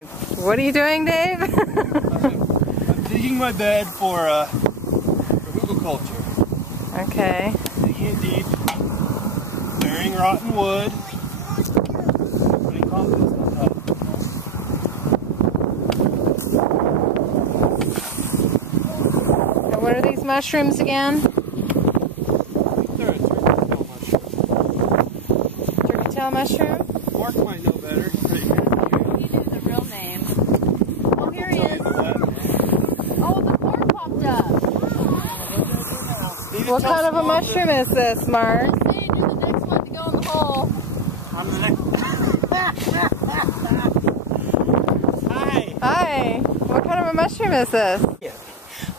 What are you doing, Dave? I'm digging my bed for hugelkultur. Okay. Digging it deep, burying rotten wood, putting compost on top. And what are these mushrooms again? They're a turkey-tail mushroom. Turkey-tail mushroom? Mark might know better. He knew the real name. Oh, here he is. Oh, the corn popped up. What kind of a mushroom is this, Mark? Let's see, do the next one to go in the hole. I'm the next. Hi. Hi. What kind of a mushroom is this?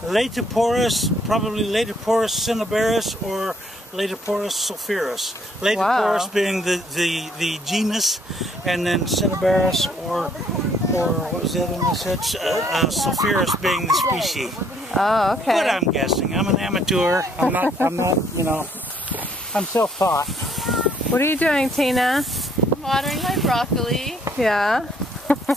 Laetoporus, probably Laetoporus cinnabarus or Laetoporus sulphurus. Laetoporus being the genus, and then cinnabarus or what was the other one I said? Sulphurus being the species. Oh, okay. But I'm guessing. I'm an amateur. I'm not, you know, I'm self-taught. What are you doing, Tina? Watering my broccoli. Yeah.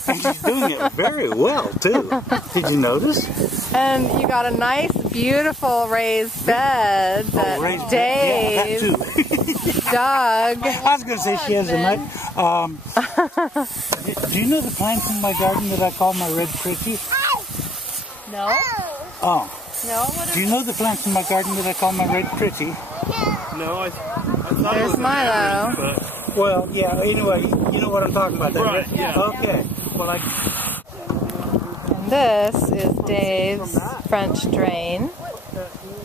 And she's doing it very well, too. Did you notice? And you got a nice, beautiful raised bed that Dave dug. I was going to say she has a nice... do you know the plants in my garden that I call my red pretty? No. Oh. No? What Do you know the plants in my garden that I call my red pretty? No, I thought There's it was Milo. but Well, yeah, anyway, you know what I'm talking about. Right, yeah. Okay. Well, And this is Dave's French drain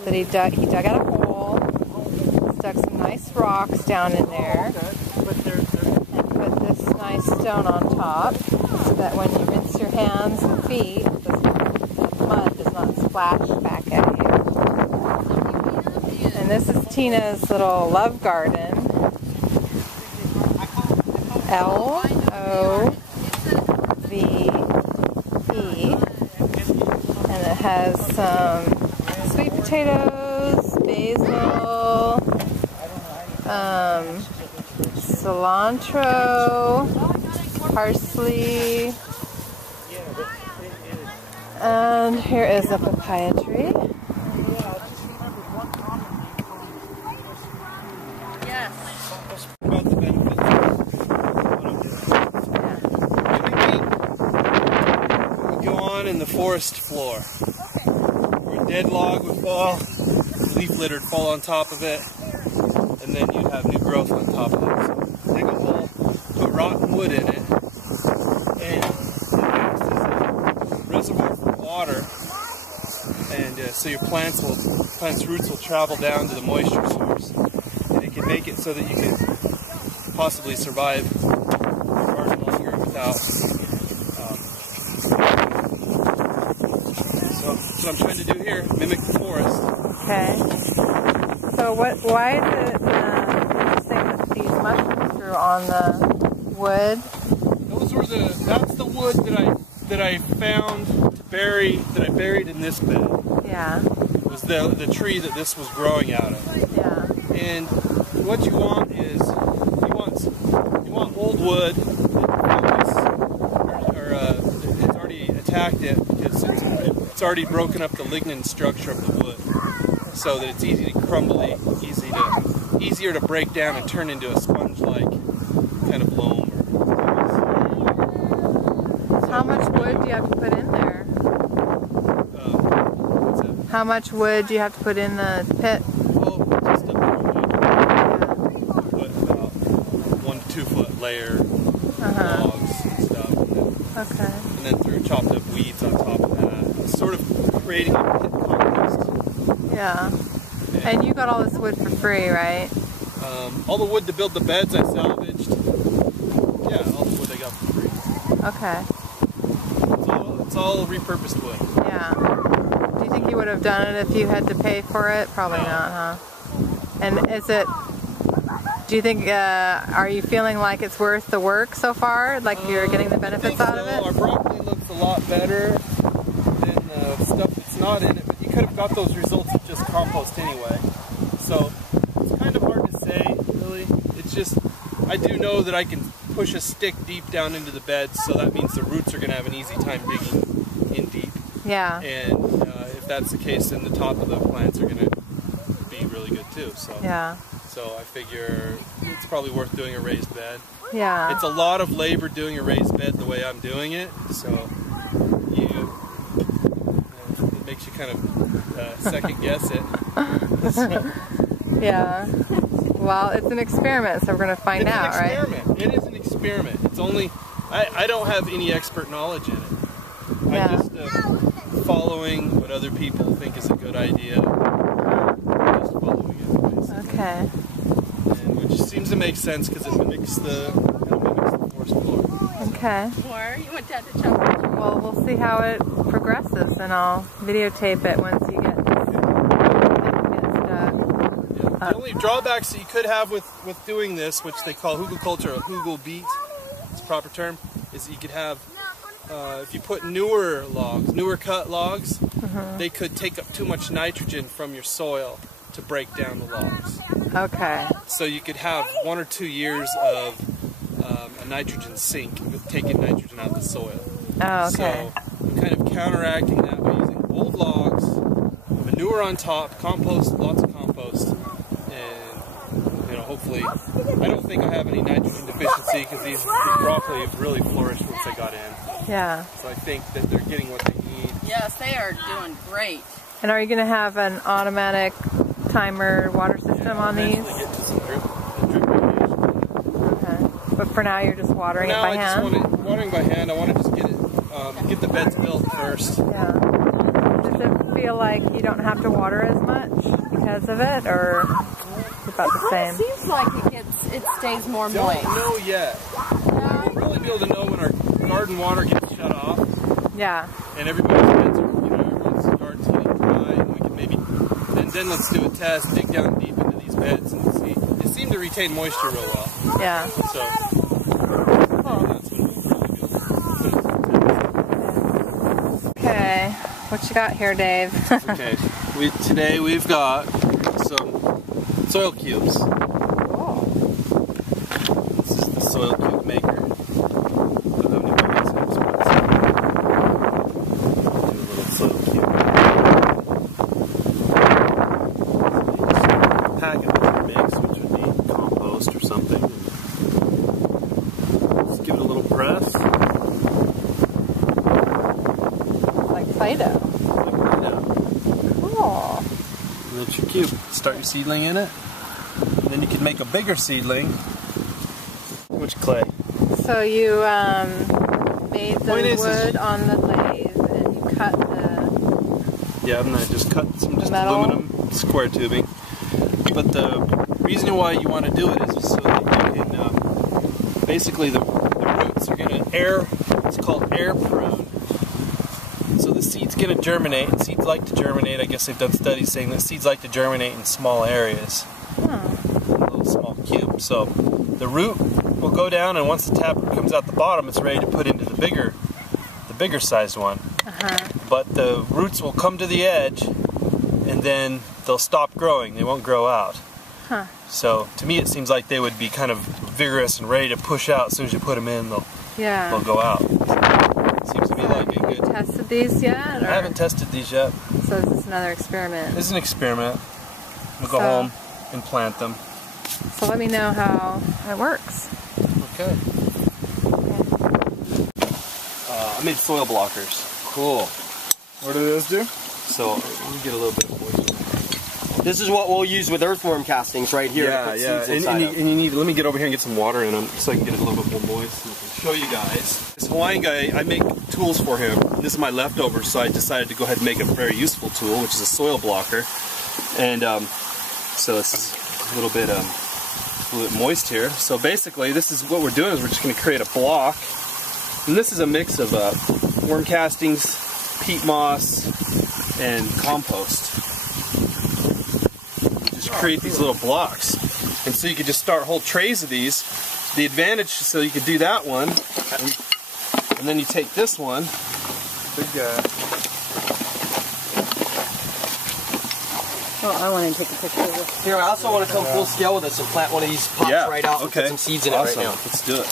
that he dug. He dug out a hole, stuck some nice rocks down in there, and put this nice stone on top so that when you rinse your hands and feet, the mud does not splash back at you. And this is Tina's little love garden. L-O-V-E, and it has some sweet potatoes, basil, cilantro, parsley, and here is a papaya tree. Yes. about the benefits of what would go on in the forest floor. Where a dead log would fall, leaf litter would fall on top of it, and then you'd have new growth on top of it. So dig a hole, put rotten wood in it, and it acts as a reservoir for water. And so your plant's roots will travel down to the moisture source, and it can make it so that you can possibly survive your garden longer without. So that's what I'm trying to do here, mimic the forest. Okay. So why is it interesting that these mushrooms grew on the wood? That's the wood that I found to bury, that I buried in this bed. Yeah. Was the tree that this was growing out of. Yeah. And what you want is you want old wood that it's already attacked it because it's already broken up the lignin structure of the wood, so that it's easy to crumbly, easier to break down and turn into a sponge-like kind of loam. How much wood do you have to put in there? What's that? How much wood do you have to put in the pit? Well, just a put about 1 to 2 foot layer logs and stuff, and then threw chopped up weeds on top of that. It's sort of creating a pit compost. Yeah. And you got all this wood for free, right? All the wood to build the beds I salvaged. Yeah, all the wood I got for free. Okay. It's all repurposed wood. Yeah. Do you think you would have done it if you had to pay for it? Probably not, huh? And do you think, are you feeling like it's worth the work so far? Like you're getting the benefits out of it? Our broccoli looks a lot better than the stuff that's not in it, but you could have got those results with just compost anyway. So it's kind of hard to say, really. It's just, I do know that I can push a stick deep down into the bed, so that means the roots are going to easy time digging in deep. Yeah. And if that's the case, then the top of the plants are going to be really good too. So Yeah. So I figure it's probably worth doing a raised bed. Yeah. It's a lot of labor doing a raised bed the way I'm doing it, so it makes you kind of second guess it. Yeah. Well, it's an experiment, so we're going to find out, right? It's an experiment. It is an experiment. It's only, I don't have any expert knowledge in it. Yeah. I'm just following what other people think is a good idea. Just following it, basically. Okay. And which seems to make sense because it mimics the forest floor. Okay. Or you want Dad to chop it? Well, we'll see how it progresses, and I'll videotape it once you get stuck. The only drawbacks that you could have with doing this, which they call hugelkultur or hugel beat, it's a proper term, is that you could have, if you put newer cut logs, they could take up too much nitrogen from your soil to break down the logs. Okay. So you could have 1 or 2 years of a nitrogen sink with taking nitrogen out of the soil. Oh, okay. So I'm kind of counteracting that by using old logs, manure on top, compost, lots of compost, and hopefully, I don't think I have any nitrogen deficiency because these broccoli have really flourished once they got in. Yeah. So I think that they're getting what they need. Yes, they are doing great. And are you going to have an automatic timer water system on these? Eventually get to some drip irrigation. Okay. But for now, you're just watering it by I hand? just want it watering by hand. I want to just get the beds built first. Yeah. Does it feel like you don't have to water as much because of it, or it's about the same? It seems like it stays more moist. Don't know yet. We'll really be able to know when our garden water gets shut off. Yeah. And everybody's beds are, everyone's garden's getting dry, and we can maybe, and then let's do a test, dig down deep into these beds and see. They seem to retain moisture real well. Yeah. So, Cool. that's when we'll really be able to put it to the test. Okay. What you got here, Dave? Okay. Today we've got some soil cubes. Oh. This is the soil cube maker. Do a little soil cube. Pack it with a mix, which would be compost or something. Just give it a little press. Like Play-Doh. Cool. And that's your cube. Start your seedling in it. And then you can make a bigger seedling. Which clay? So you made the Point is wood on the lathe, and you cut the... Yeah, and I just cut some just metal? aluminum square tubing. But the reason why you want to do it is so that you can, basically the roots are going to air, it's called air prune. So the seed's going to germinate, and seeds like to germinate. I guess they've done studies saying that seeds like to germinate in small areas. A little small cube. So the root will go down, and once the taproot comes out the bottom, it's ready to put into the bigger sized one. But the roots will come to the edge, and then they'll stop growing. They won't grow out. So to me, it seems like they would be kind of vigorous and ready to push out. As soon as you put them in, they'll go out. Seems to be like a good... Tested these yet? Or? I haven't tested these yet. So this is another experiment. This is an experiment. We'll go home and plant them. So let me know how it works. Okay. I made soil blockers. Cool. What do those do? So let me get a little bit of moisture. This is what we'll use with earthworm castings right here. Yeah, to put yeah. seeds inside of. And you need. Let me get over here and get some water in them so I can get it a little bit more moist. And I can show you guys. This Hawaiian guy, I make tools for him. This is my leftovers, so I decided to go ahead and make a very useful tool, which is a soil blocker. And so this is a little bit moist here. So basically, this is what we're doing is we're just going to create a block. And this is a mix of worm castings, peat moss, and compost. Just create these little blocks. And so you could just start whole trays of these. The advantage, so you could do that one, and then you take this one, big guy. Oh, I want to take a picture of this. Here, I also want to come full scale with us and plant one of these pots right out and put some seeds in it right now. Let's do it.